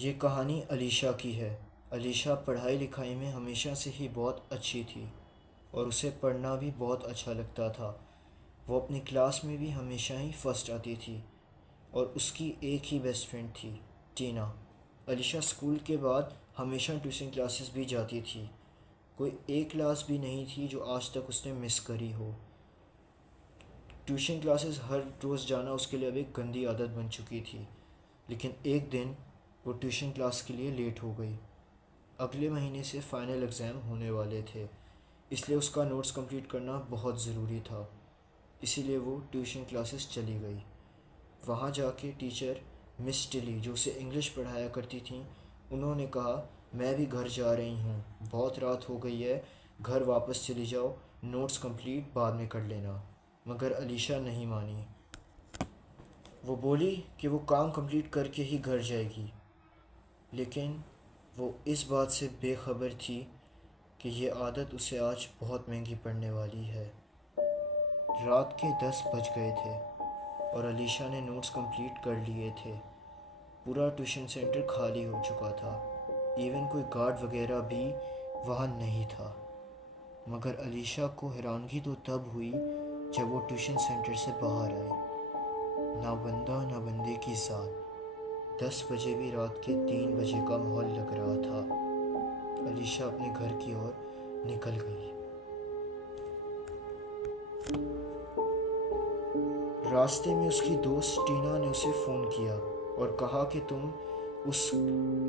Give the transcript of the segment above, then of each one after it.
یہ کہانی علیشا کی ہے۔ علیشا پڑھائی لکھائی میں ہمیشہ سے ہی بہت اچھی تھی اور اسے پڑھنا بھی بہت اچھا لگتا تھا۔ وہ اپنی کلاس میں بھی ہمیشہ ہی فرسٹ آتی تھی اور اس کی ایک ہی بیسٹ فرینڈ تھی، ٹینا۔ علیشا اسکول کے بعد ہمیشہ ٹیوشن کلاسز بھی جاتی تھی۔ کوئی ایک کلاس بھی نہیں تھی جو آج تک اس نے مس کری ہو۔ ٹیوشن کلاسز ہر روز جانا اس کے لیے اب ایک گندی عادت بن چکی تھی، لیکن ایک دن وہ ٹیوشن کلاس کے لیے لیٹ ہو گئی۔ اگلے مہینے سے فائنل ایگزام ہونے والے تھے، اس لیے اس کا نوٹس کمپلیٹ کرنا بہت ضروری تھا، اسی لیے وہ ٹیوشن کلاسز چلی گئی۔ وہاں جا کے ٹیچر مس ٹلی جو اسے انگلش پڑھایا کرتی تھیں، انہوں نے کہا میں بھی گھر جا رہی ہوں، بہت رات ہو گئی ہے، گھر واپس چلی جاؤ، نوٹس کمپلیٹ بعد میں کر لینا۔ مگر علیشا نہیں مانی۔ وہ بولی کہ وہ کام کمپلیٹ کر کے ہی گھر جائے گی، لیکن وہ اس بات سے بے خبر تھی کہ یہ عادت اسے آج بہت مہنگی پڑنے والی ہے۔ رات کے 10 بج گئے تھے اور علیشا نے نوٹس کمپلیٹ کر لیے تھے۔ پورا ٹیوشن سینٹر خالی ہو چکا تھا، ایون کوئی گارڈ وغیرہ بھی وہاں نہیں تھا۔ مگر علیشا کو حیرانگی تو تب ہوئی جب وہ ٹیوشن سینٹر سے باہر آئے۔ نہ بندہ نہ بندے کی ذات۔ 10 بجے بھی رات کے 3 بجے کا ماحول لگ رہا تھا۔ علیشا اپنے گھر کی اور نکل گئی۔ راستے میں اس کی دوست ٹینا نے اسے فون کیا اور کہا کہ تم اس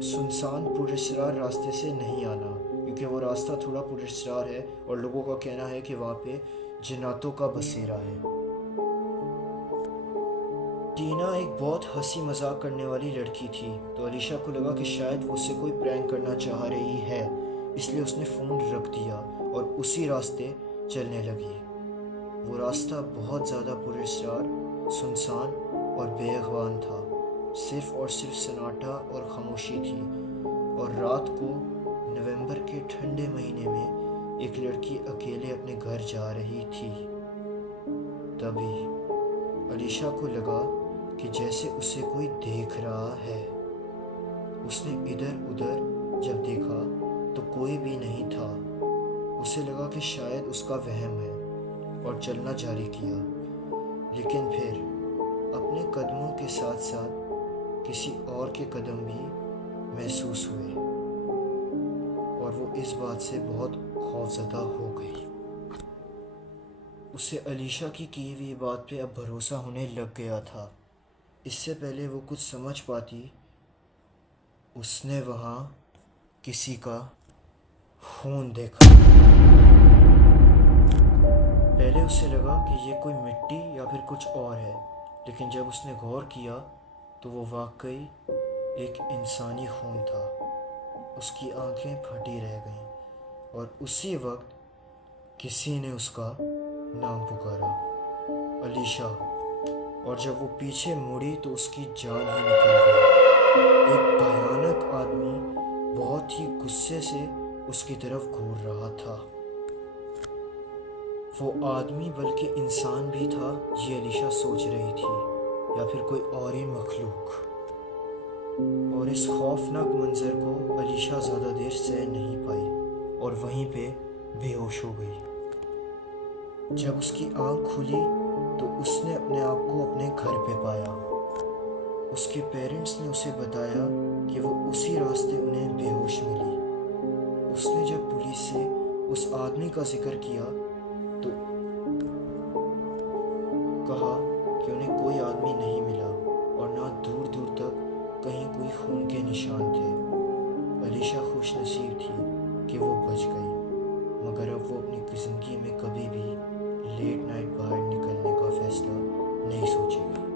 سنسان پراسرار راستے سے نہیں آنا، کیونکہ وہ راستہ تھوڑا پراسرار ہے اور لوگوں کا کہنا ہے کہ وہاں پہ جناتوں کا بسیرا ہے۔ ٹینا ایک بہت ہنسی مذاق کرنے والی لڑکی تھی، تو علیشا کو لگا کہ شاید وہ اسے کوئی پرینک کرنا چاہ رہی ہے، اس لیے اس نے فون رکھ دیا اور اسی راستے چلنے لگی۔ وہ راستہ بہت زیادہ پراسرار، سنسان اور بے اغوان تھا۔ صرف اور صرف سناٹا اور خاموشی تھی، اور رات کو نومبر کے ٹھنڈے مہینے میں ایک لڑکی اکیلے اپنے گھر جا رہی تھی۔ تبھی علیشا کو لگا کہ جیسے اسے کوئی دیکھ رہا ہے۔ اس نے ادھر ادھر جب دیکھا تو کوئی بھی نہیں تھا۔ اسے لگا کہ شاید اس کا وہم ہے اور چلنا جاری کیا، لیکن پھر اپنے قدموں کے ساتھ ساتھ کسی اور کے قدم بھی محسوس ہوئے اور وہ اس بات سے بہت خوفزدہ ہو گئی۔ اسے علیشا کی ہوئی بات پہ اب بھروسہ ہونے لگ گیا تھا۔ اس سے پہلے وہ کچھ سمجھ پاتی، اس نے وہاں کسی کا خون دیکھا۔ پہلے اسے لگا کہ یہ کوئی مٹی یا پھر کچھ اور ہے، لیکن جب اس نے غور کیا تو وہ واقعی ایک انسانی خون تھا۔ اس کی آنکھیں پھٹی رہ گئیں اور اسی وقت کسی نے اس کا نام پکارا، علیشا، اور جب وہ پیچھے مڑی تو اس کی جان ہی نکل گئی۔ ایک بھیانک آدمی بہت ہی غصے سے اس کی طرف گھور رہا تھا۔ وہ آدمی بلکہ انسان بھی تھا، یہ علیشا سوچ رہی تھی، یا پھر کوئی اور ہی مخلوق۔ اور اس خوفناک منظر کو علیشا زیادہ دیر سہ نہیں پائی اور وہیں پہ بے ہوش ہو گئی۔ جب اس کی آنکھ کھلی تو اس نے اپنے آپ کو اپنے گھر پہ پایا۔ اس کے پیرنٹس نے اسے بتایا کہ وہ اسی راستے انہیں بے ہوش ملی۔ اس نے جب پولیس سے اس آدمی کا ذکر کیا تو کہا کہ انہیں کوئی آدمی نہیں ملا اور نہ دور دور تک کہیں کوئی خون کے نشان تھے۔ علیشا خوش نصیب تھی کہ وہ بچ گئی، مگر اب وہ اپنی زندگی میں کبھی بھی لیٹ نائٹ باہر نکلنے کا فیصلہ نہیں سوچے گی۔